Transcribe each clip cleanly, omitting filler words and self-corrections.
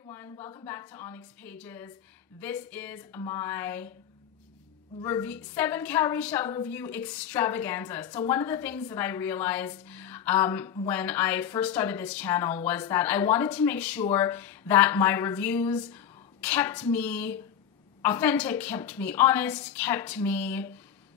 everyone, welcome back to ONYX Pages. This is my 7-calorie shell review extravaganza. So one of the things that I realized when I first started this channel was that I wanted to make sure that my reviews kept me authentic, kept me honest, kept me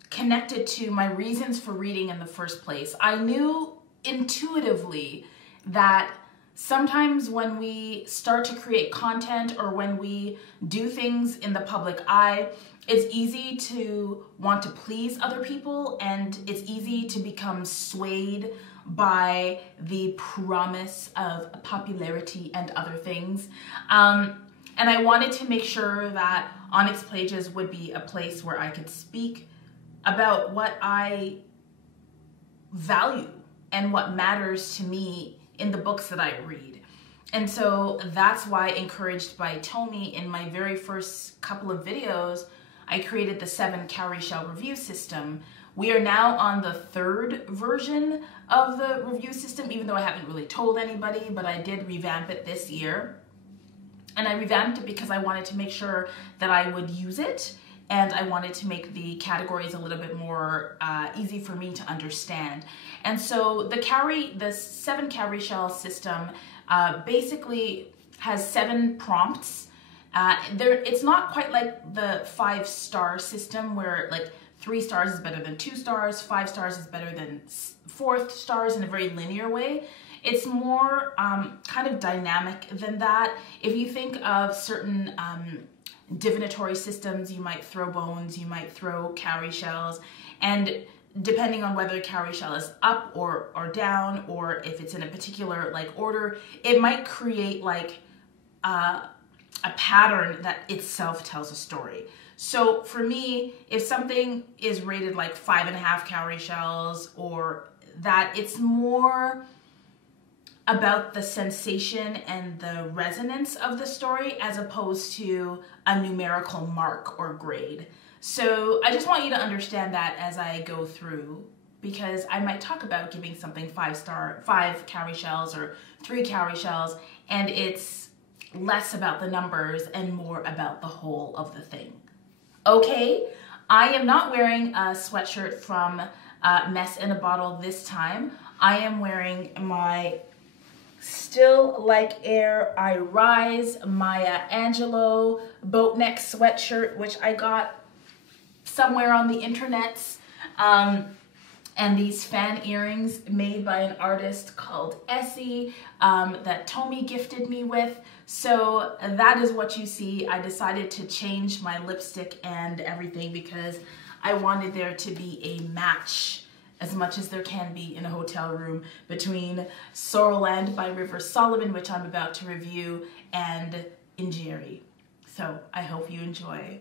connected to my reasons for reading in the first place. I knew intuitively that sometimes when we start to create content or when we do things in the public eye, it's easy to want to please other people, and it's easy to become swayed by the promise of popularity and other things. And I wanted to make sure that ONYX Pages would be a place where I could speak about what I value and what matters to me in the books that I read. And so that's why, encouraged by Tommy, in my very first couple of videos, I created the 7-calorie shell review system. We are now on the 3rd version of the review system, even though I haven't really told anybody, but I did revamp it this year. And I revamped it because I wanted to make sure that I would use it, and I wanted to make the categories a little bit more easy for me to understand. And so the 7-calorie shell system basically has 7 prompts. It's not quite like the 5-star system where like 3 stars is better than 2 stars, 5 stars is better than 4 stars in a very linear way. It's more kind of dynamic than that. If you think of certain divinatory systems, you might throw bones, you might throw cowrie shells, and depending on whether the cowrie shell is up or down, or if it's in a particular like order, it might create like a pattern that itself tells a story. So for me, if something is rated like 5.5 cowrie shells or that, it's more about the sensation and the resonance of the story as opposed to a numerical mark or grade. So I just want you to understand that as I go through, because I might talk about giving something 5 cowrie shells or 3 cowrie shells, and it's less about the numbers and more about the whole of the thing. Okay, I am not wearing a sweatshirt from Mess in a Bottle this time. I am wearing my Still Like Air I Rise Maya Angelou boat neck sweatshirt, which I got somewhere on the internets, and these fan earrings made by an artist called Essie that Tommy gifted me with. So that is what you see. I decided to change my lipstick and everything because I wanted there to be a match, as much as there can be in a hotel room, between SOULar by River Solomon, which I'm about to review, and Injeri. So I hope you enjoy.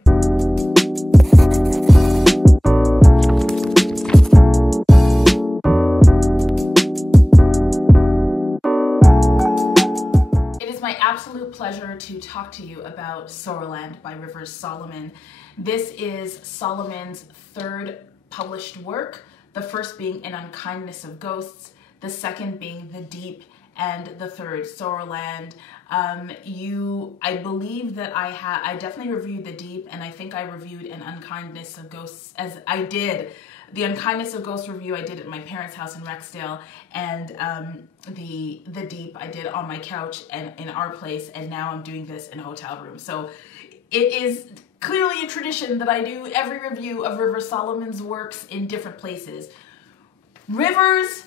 It is my absolute pleasure to talk to you about SOULar by River Solomon. This is Solomon's 3rd published work. The first being An Unkindness of Ghosts, the second being The Deep, and the 3rd, SOULar. I believe that I definitely reviewed The Deep, and I think I reviewed An Unkindness of Ghosts as I did. The Unkindness of Ghosts review I did at my parents' house in Rexdale, and the Deep I did on my couch and in our place, and now I'm doing this in a hotel room. So it is clearly a tradition that I do every review of River Solomon's works in different places. River's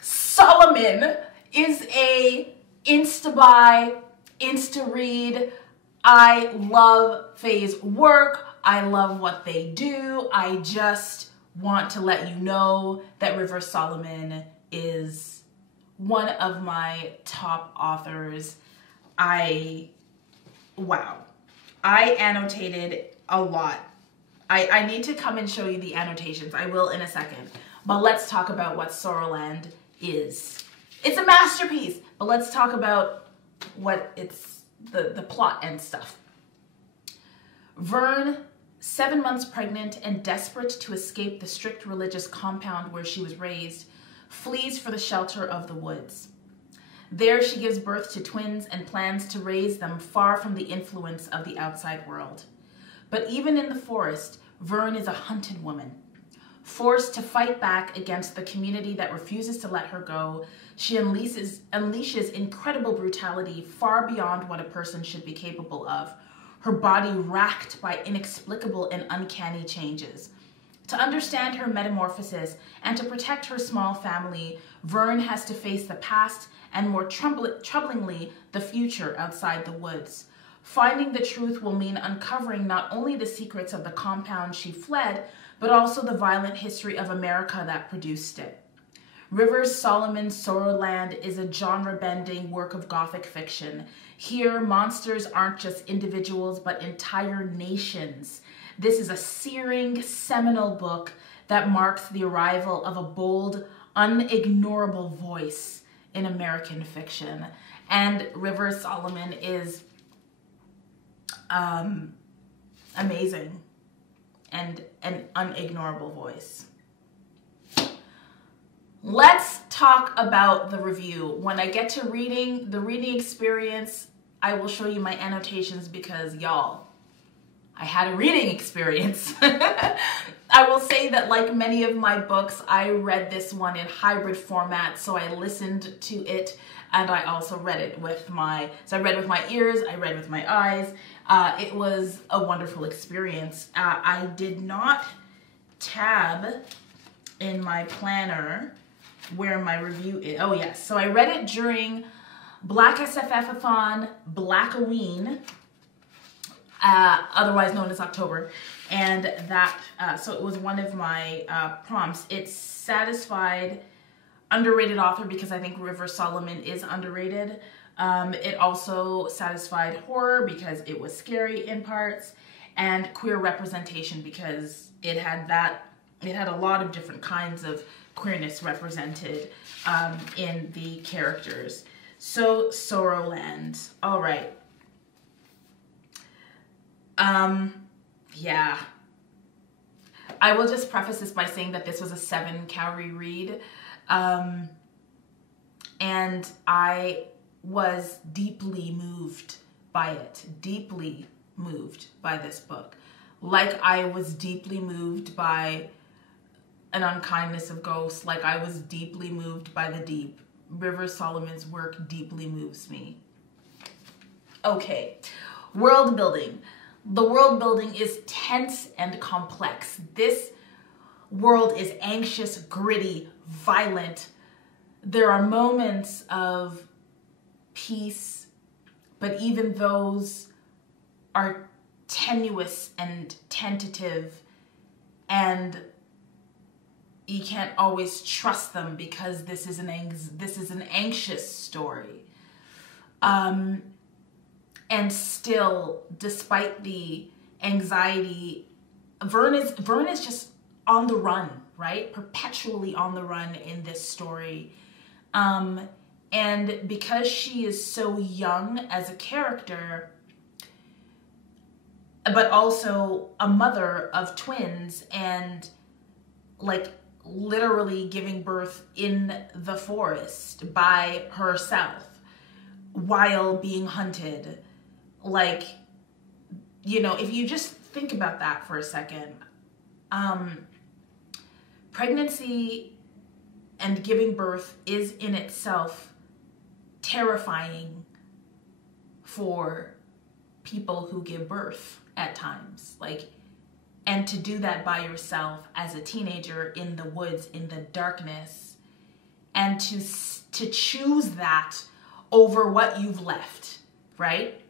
Solomon is a insta-buy, insta-read. I love Faye's work. I love what they do. I just want to let you know that River Solomon is one of my top authors. Wow. I annotated a lot. I need to come and show you the annotations. I will in a second. But let's talk about what SOULar is. It's a masterpiece, but let's talk about what it's, the plot and stuff. Vern, 7 months pregnant and desperate to escape the strict religious compound where she was raised, flees for the shelter of the woods. There she gives birth to twins and plans to raise them far from the influence of the outside world. But even in the forest, Vern is a hunted woman. Forced to fight back against the community that refuses to let her go, she unleashes incredible brutality far beyond what a person should be capable of, her body racked by inexplicable and uncanny changes. To understand her metamorphosis and to protect her small family, Vern has to face the past and, more troublingly, the future outside the woods. Finding the truth will mean uncovering not only the secrets of the compound she fled, but also the violent history of America that produced it. Rivers Solomon's Sorrowland is a genre-bending work of Gothic fiction. Here, monsters aren't just individuals, but entire nations. This is a searing, seminal book that marks the arrival of a bold, unignorable voice in American fiction. And Rivers Solomon is amazing and an unignorable voice. Let's talk about the review. When I get to the reading experience, I will show you my annotations because, y'all, I had a reading experience. I will say that, like many of my books, I read this one in hybrid format, so I listened to it and I also read it with my, so I read with my ears, I read with my eyes. It was a wonderful experience. I did not tab in my planner where my review is. Oh yes, so I read it during Black SFF-a-thon, Blackoween, otherwise known as October, and that, so it was one of my prompts. It satisfied underrated author because I think Rivers Solomon is underrated. It also satisfied horror because it was scary in parts, and queer representation because it had a lot of different kinds of queerness represented in the characters. So, Sorrowland. All right. Yeah. I will just preface this by saying that this was a 7-calorie read. And I was deeply moved by it. Deeply moved by this book. Like I was deeply moved by An Unkindness of Ghosts. Like I was deeply moved by The Deep. Rivers Solomon's work deeply moves me. Okay. World building. The world building is tense and complex. This world is anxious, gritty, violent. There are moments of peace, but even those are tenuous and tentative, and you can't always trust them because this is an anxious story. And still, despite the anxiety, Vern is just on the run, right? Perpetually on the run in this story. And because she is so young as a character, but also a mother of twins and like literally giving birth in the forest by herself while being hunted. Like, you know, if you just think about that for a second, pregnancy and giving birth is in itself terrifying for people who give birth at times. Like, and to do that by yourself as a teenager in the woods, in the darkness, and to choose that over what you've left, right?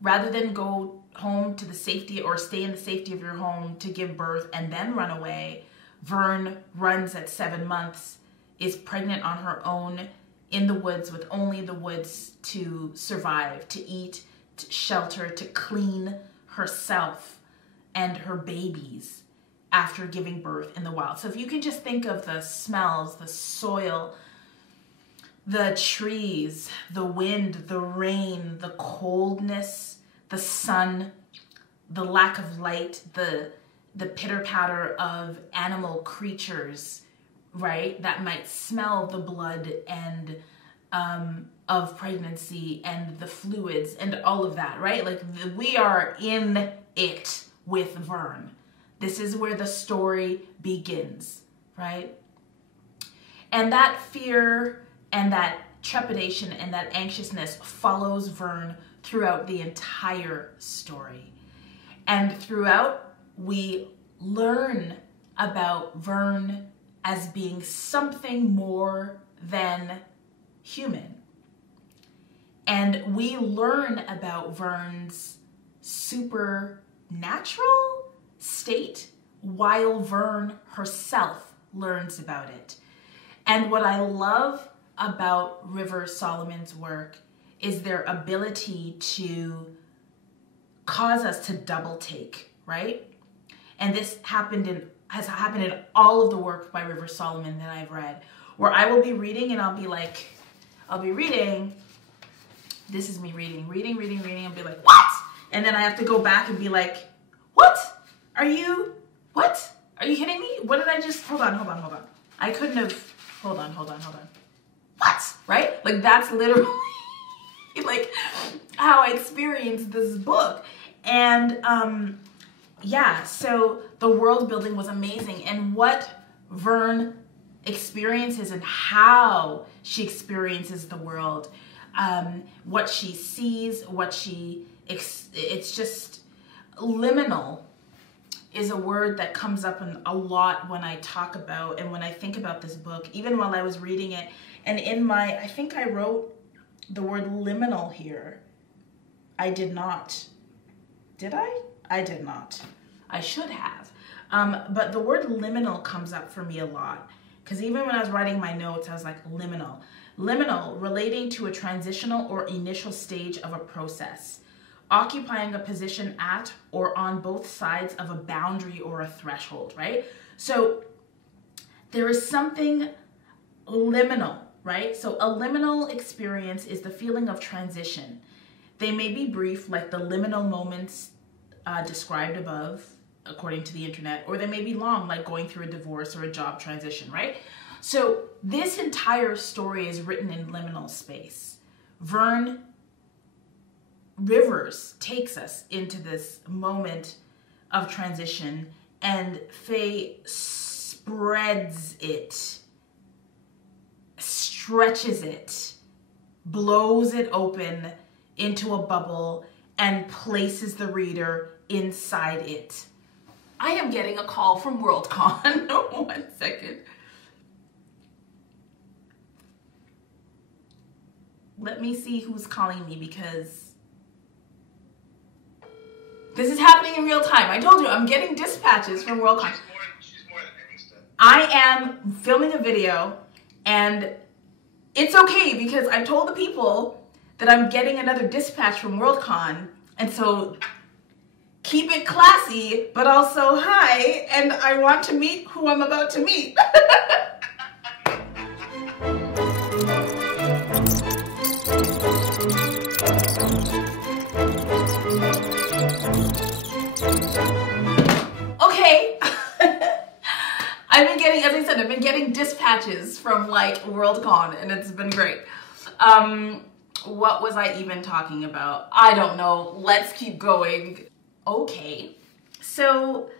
Rather than go home to the safety or stay in the safety of your home to give birth and then run away, Vern runs at 7 months, is pregnant on her own in the woods with only the woods to survive, to eat, to shelter, to clean herself and her babies after giving birth in the wild. So if you can just think of the smells, the soil, the trees, the wind, the rain, the coldness, the sun, the lack of light, the pitter-patter of animal creatures, right? That might smell the blood and of pregnancy and the fluids and all of that, right? Like we are in it with Vern. This is where the story begins, right? And that fear and that trepidation and that anxiousness follows Vern throughout the entire story. And throughout, we learn about Vern as being something more than human. And we learn about Vern's supernatural state while Vern herself learns about it. And what I love about River Solomon's work is their ability to cause us to double take, right? And this has happened in all of the work by River Solomon that I've read, where I will be reading and I'll be reading, this is me reading, and be like, what? And then I have to go back and be like, what? Are you kidding me? What did I just, hold on. I couldn't have, hold on. What? Right? Like that's literally like how I experienced this book. And yeah, so the world building was amazing. And what Vern experiences and how she experiences the world, what she sees, it's just liminal is a word that comes up a lot when I talk about and when I think about this book, even while I was reading it. And I think I wrote the word liminal here. I did not. Did I? I did not. I should have. But the word liminal comes up for me a lot. Because even when I was writing my notes, I was like, liminal. Liminal, relating to a transitional or initial stage of a process, occupying a position at or on both sides of a boundary or a threshold, right? So there is something liminal, right? So a liminal experience is the feeling of transition. They may be brief, like the liminal moments described above, according to the internet, or they may be long, like going through a divorce or a job transition, right? So this entire story is written in liminal space. Vern Rivers takes us into this moment of transition, and Faye spreads it, stretches it, blows it open into a bubble, and places the reader inside it. I am getting a call from Worldcon. 1 second. Let me see who's calling me, because this is happening in real time. I told you, I'm getting dispatches from Worldcon. She's more than interested. I am filming a video, and it's okay because I told the people that I'm getting another dispatch from Worldcon, and so keep it classy, but also hi, and I want to meet who I'm about to meet. Okay. As I said, I've been getting dispatches from like Worldcon, and it's been great. What was I even talking about? I don't know. Let's keep going. Okay, so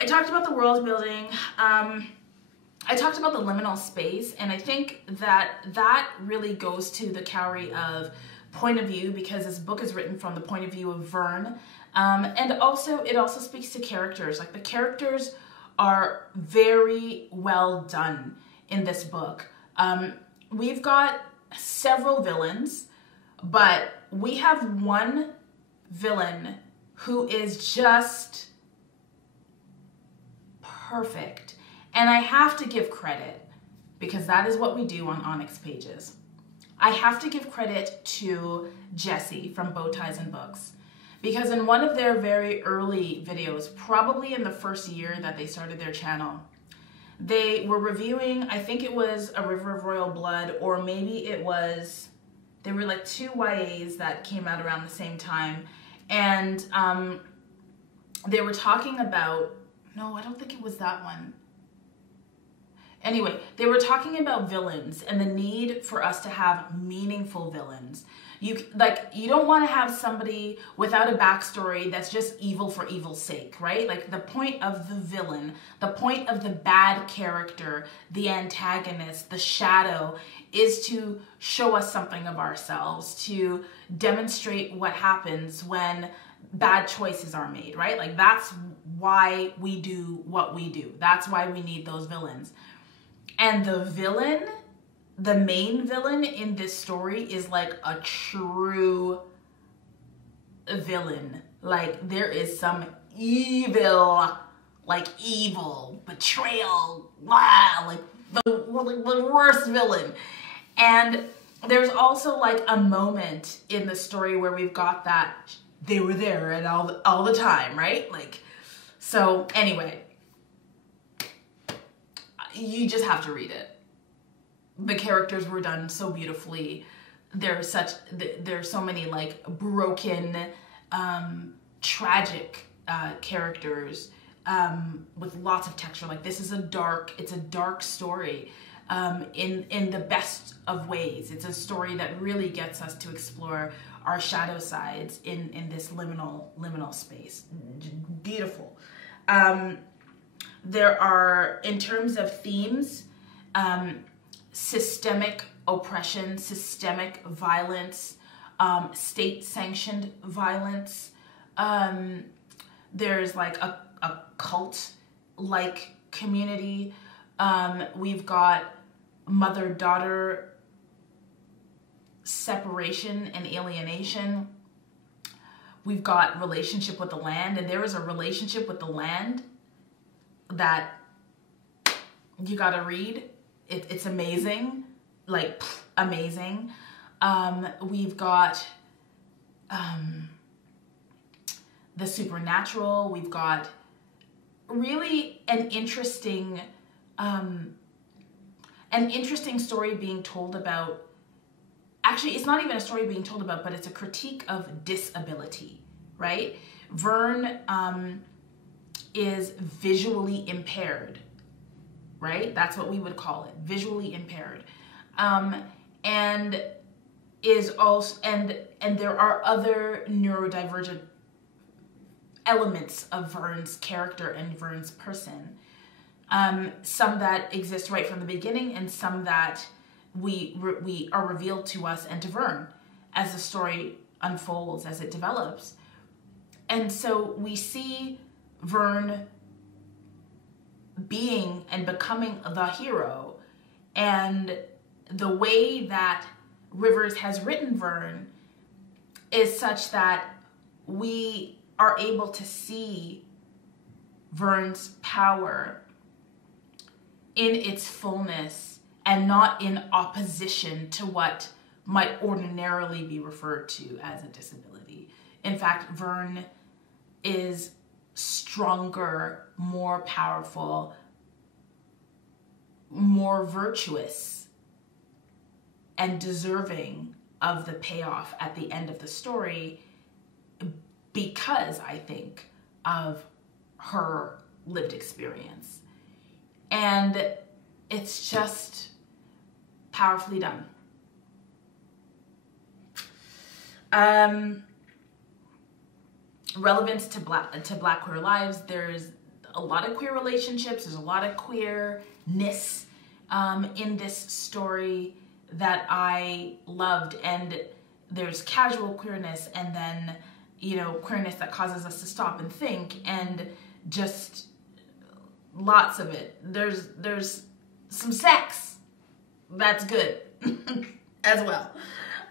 I talked about the world building. I talked about the liminal space, and I think that really goes to the calorie of point of view, because this book is written from the point of view of Vern. And also, it also speaks to characters. Like, the characters are very well done in this book. We've got several villains, but we have one villain who is just perfect. And I have to give credit, because that is what we do on ONYX Pages. I have to give credit to Jessie from Bow Ties and Books, because in one of their very early videos, probably in the first year that they started their channel, they were reviewing, I think it was A River of Royal Blood, or maybe it was, they were like 2 YAs that came out around the same time. And they were talking about, no, I don't think it was that one. Anyway, they were talking about villains and the need for us to have meaningful villains. You don't want to have somebody without a backstory that's just evil for evil's sake, right? Like the point of the villain, the point of the bad character, the antagonist, the shadow, is to show us something of ourselves, to demonstrate what happens when bad choices are made, right? Like that's why we do what we do. That's why we need those villains. And the villain, the main villain in this story is like a true villain. Like there is some evil, betrayal, like the worst villain. And there's also like a moment in the story where we've got that they were there and all the time, right? Like, so anyway, you just have to read it. The characters were done so beautifully. There's so many like broken, tragic characters with lots of texture. Like this is it's a dark story in the best of ways. It's a story that really gets us to explore our shadow sides in this liminal space. Beautiful. There are, in terms of themes, systemic oppression, systemic violence, state-sanctioned violence. There's like a cult-like community. We've got mother-daughter separation and alienation. We've got relationship with the land, and there is a relationship with the land that you gotta read. It's amazing, like amazing. We've got the supernatural. We've got really an interesting story being told about. Actually, it's not even a story being told about, but it's a critique of disability, right? Vern is visually impaired, right? That's what we would call it, visually impaired. And is also, and there are other neurodivergent elements of Vern's character and Vern's person. Some that exist right from the beginning, and some that we are revealed to us and to Vern as the story unfolds, as it develops. And so we see Vern being and becoming the hero, and the way that Rivers has written Vern is such that we are able to see Vern's power in its fullness and not in opposition to what might ordinarily be referred to as a disability. In fact, Vern is stronger, more powerful, more virtuous, and deserving of the payoff at the end of the story because, I think, of her lived experience. And it's just powerfully done. Relevance to black queer lives. There's a lot of queer relationships. There's a lot of queerness in this story that I loved. And there's casual queerness, and then, you know, queerness that causes us to stop and think, and just lots of it. There's some sex. That's good as well.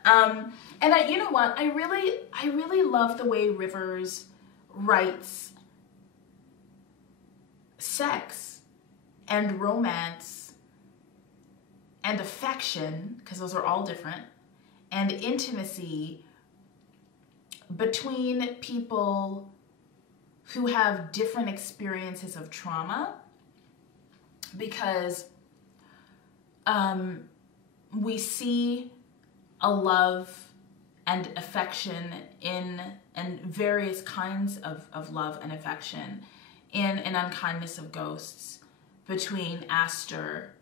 And you know what? I really love the way Rivers writes sex and romance and affection, because those are all different, and intimacy between people who have different experiences of trauma, because we see a love and affection and various kinds of love and affection in An Unkindness of Ghosts between Aster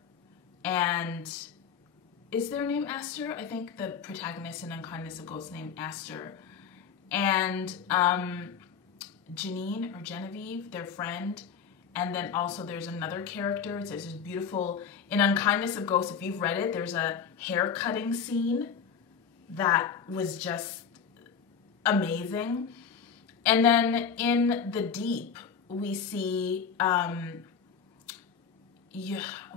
and is their name Aster? I think the protagonist in Unkindness of Ghosts named Aster. And Janine or Genevieve, their friend. And then also there's another character. It's this beautiful, in Unkindness of Ghosts, if you've read it, there's a hair cutting scene that was just amazing. And then in The Deep, we see,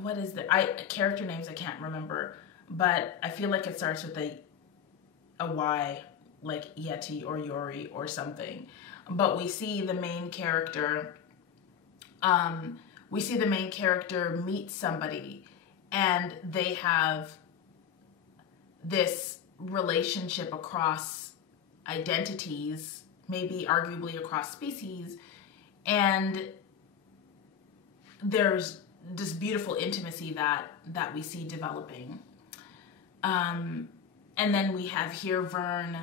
what is the, character names I can't remember, but I feel like it starts with a Y, like Yeti or Yori or something. But we see the main character, meet somebody, and they have this relationship across identities, maybe arguably across species, and there's this beautiful intimacy that we see developing. And then we have here Vern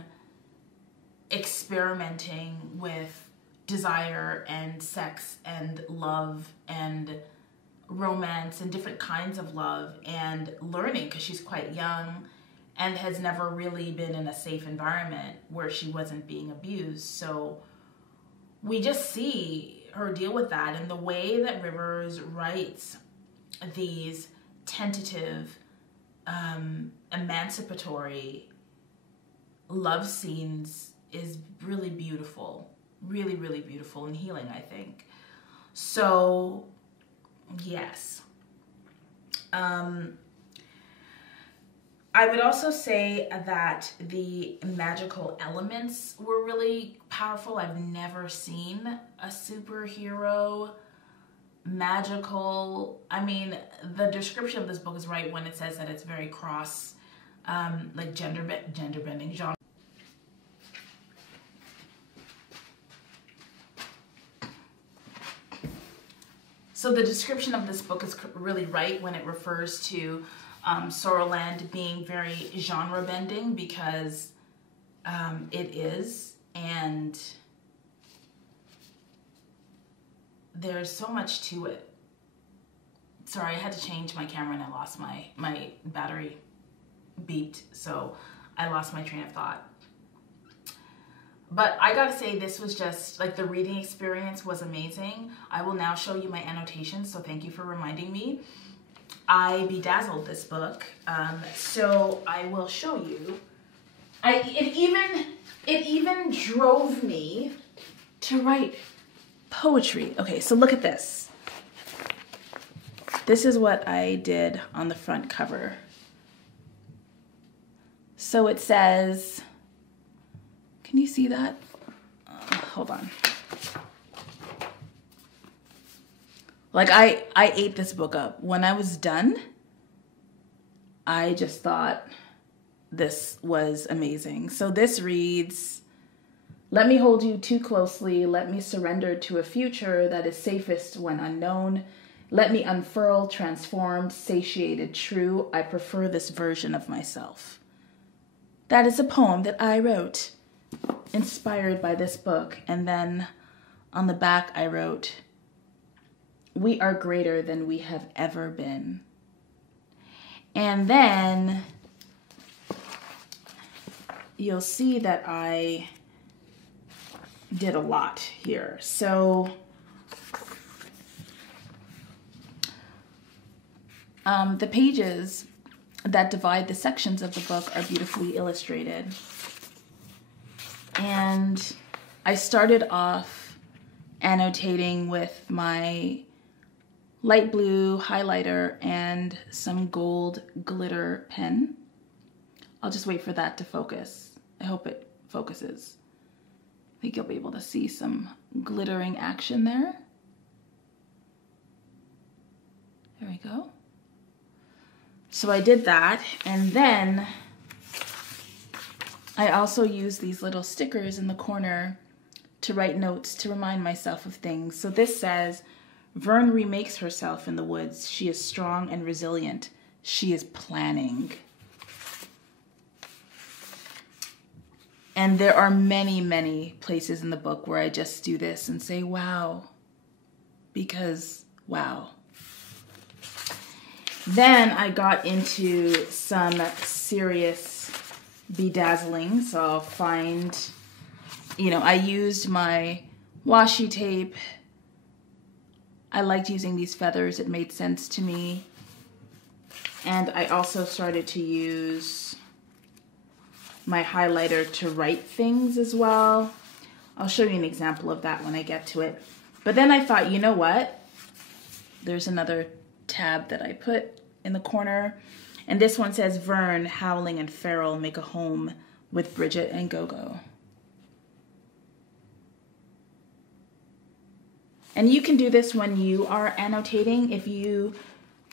experimenting with desire and sex and love and romance and different kinds of love, and learning, because she's quite young and has never really been in a safe environment where she wasn't being abused. So we just see her deal with that, and the way that Rivers writes these tentative, emancipatory love scenes is really beautiful. Really, really beautiful and healing, I think. So, yes. I would also say that the magical elements were really powerful. I've never seen a superhero magical. I mean, the description of this book is right when it says that it's very cross, like gender bending genre. So the description of this book is really right when it refers to Sorrowland being very genre bending, because it is, and there's so much to it. Sorry, I had to change my camera and I lost my battery beeped, so I lost my train of thought. But I gotta say, this was just, like, the reading experience was amazing. I will now show you my annotations, so thank you for reminding me. I bedazzled this book, so I will show you. It even drove me to write poetry. Okay, so look at this. This is what I did on the front cover. So it says, can you see that? Hold on. Like, I ate this book up. When I was done, I just thought this was amazing. So this reads, let me hold you too closely. Let me surrender to a future that is safest when unknown. Let me unfurl, transformed, satiated, true. I prefer this version of myself. That is a poem that I wrote, inspired by this book. And then on the back I wrote, we are greater than we have ever been. And then you'll see that I did a lot here. So the pages that divide the sections of the book are beautifully illustrated. And I started off annotating with my light blue highlighter and some gold glitter pen. I'll just wait for that to focus. I hope it focuses. I think you'll be able to see some glittering action there. There we go. So I did that, and then I also used these little stickers in the corner to write notes to remind myself of things. So this says, Vern remakes herself in the woods. She is strong and resilient. She is planning. And there are many, many places in the book where I just do this and say, wow, because wow. Then I got into some serious bedazzling. So I'll find, you know, I used my washi tape. I liked using these feathers. It made sense to me. And I also started to use my highlighter to write things as well. I'll show you an example of that when I get to it. But then I thought, you know what? There's another tab that I put in the corner. And this one says, Vern, Howling, and Farrell make a home with Bridget and Gogo. And you can do this when you are annotating. If you,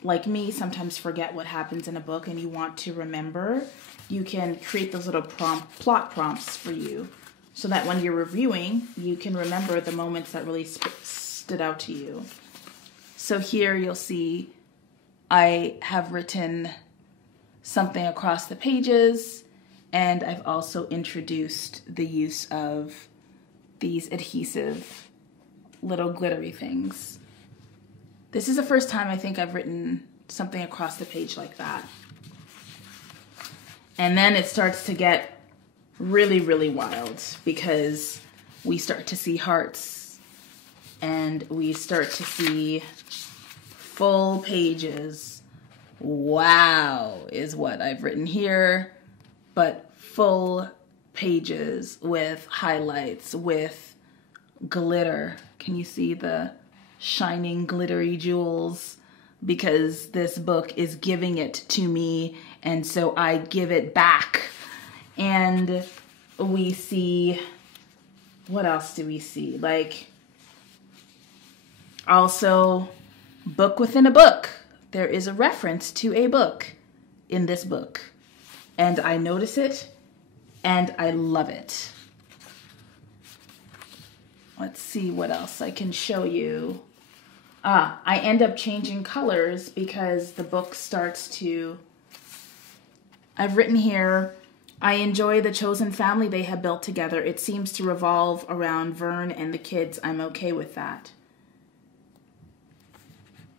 like me, sometimes forget what happens in a book and you want to remember, you can create those little plot prompts for you so that when you're reviewing, you can remember the moments that really stood out to you. So here you'll see I have written something across the pages, and I've also introduced the use of these adhesive little glittery things. This is the first time I think I've written something across the page like that. And then it starts to get really, really wild because we start to see hearts and we start to see full pages. Wow is what I've written here, but full pages with highlights, with glitter. Can you see the shining glittery jewels? Because this book is giving it to me, and so I give it back. And we see, what else do we see? Like, also, book within a book. There is a reference to a book in this book. And I notice it, and I love it. Let's see what else I can show you. I end up changing colors because the book starts to... I've written here, I enjoy the chosen family they have built together. It seems to revolve around Vern and the kids. I'm okay with that.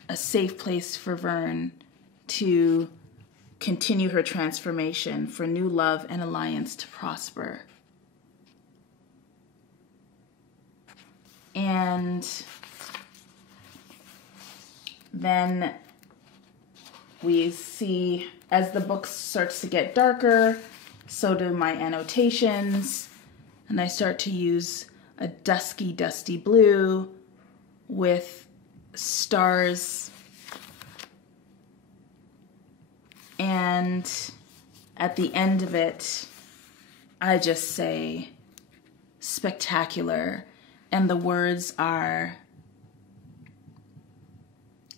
A safe place for Vern to continue her transformation, for new love and alliance to prosper. And then we see, as the book starts to get darker, so do my annotations. And I start to use a dusky, dusty blue with stars. And at the end of it, I just say spectacular. And the words are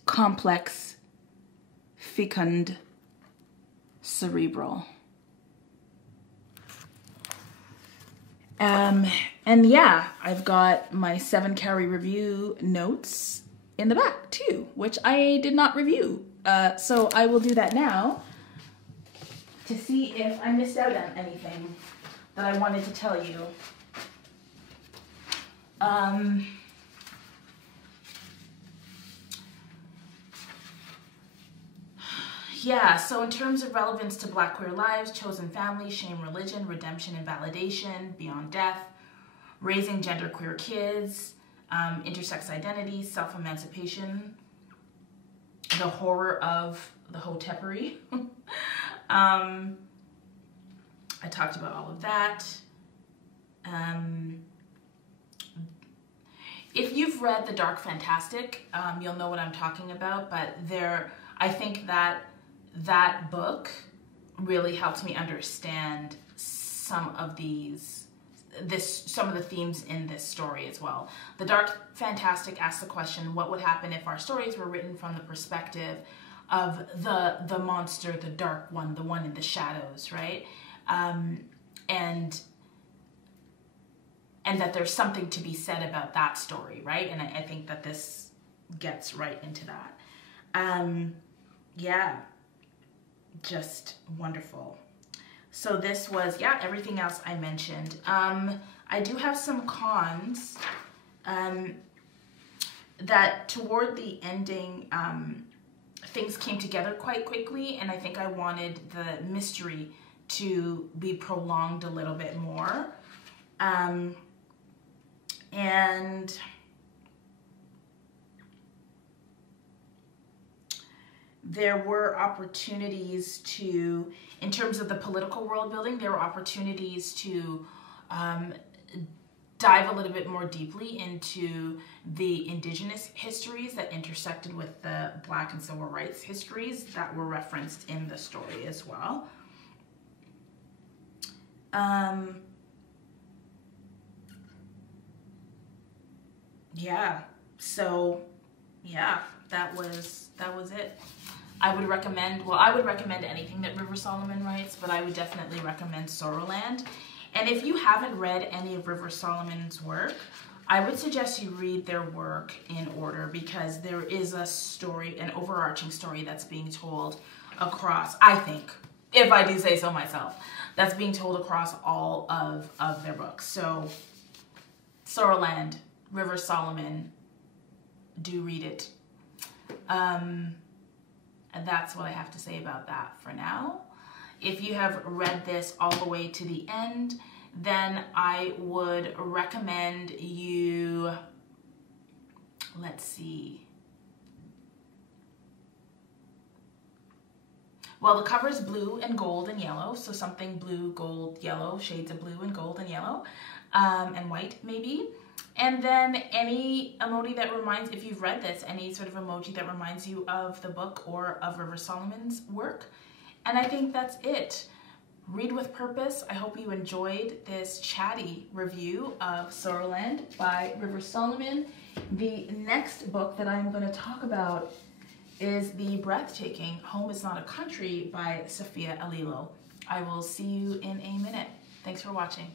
complex, fecund, cerebral. And yeah, I've got my 7 carry review notes in the back too, which I did not review. So I will do that now to see if I missed out on anything that I wanted to tell you. Yeah, so in terms of relevance to Black queer lives, chosen family, shame, religion, redemption and validation, beyond death, raising genderqueer kids, intersex identity, self-emancipation, the horror of the hotepery. I talked about all of that. If you've read The Dark Fantastic, you'll know what I'm talking about, but I think that book really helped me understand some of the themes in this story as well. The Dark Fantastic asks the question, what would happen if our stories were written from the perspective of the monster, the dark one, the one in the shadows, right? And that there's something to be said about that story, right? And I think that this gets right into that. Yeah, just wonderful. So this was, yeah, everything else I mentioned. I do have some cons that toward the ending, things came together quite quickly, and I think I wanted the mystery to be prolonged a little bit more. And there were opportunities to, in terms of the political world building, there were opportunities to dive a little bit more deeply into the indigenous histories that intersected with the Black and civil rights histories that were referenced in the story as well. Yeah, so yeah, that was it. I would recommend, well, I would recommend anything that River Solomon writes, but I would definitely recommend SOULar. And if you haven't read any of River Solomon's work, I would suggest you read their work in order, because there is a story, an overarching story that's being told across, I think, if I do say so myself, that's being told across all of their books. So SOULar, River Solomon, do read it. And that's what I have to say about that for now. If you have read this all the way to the end, then I would recommend you, let's see. Well, the cover is blue and gold and yellow, so something blue, gold, yellow, shades of blue and gold and yellow, and white maybe. And then any emoji that reminds, if you've read this, any sort of emoji that reminds you of the book or of River Solomon's work. And I think that's it. Read with purpose. I hope you enjoyed this chatty review of SOULar by River Solomon. The next book that I'm going to talk about is the breathtaking Home is Not a Country by Sophia Alilo. I will see you in a minute. Thanks for watching.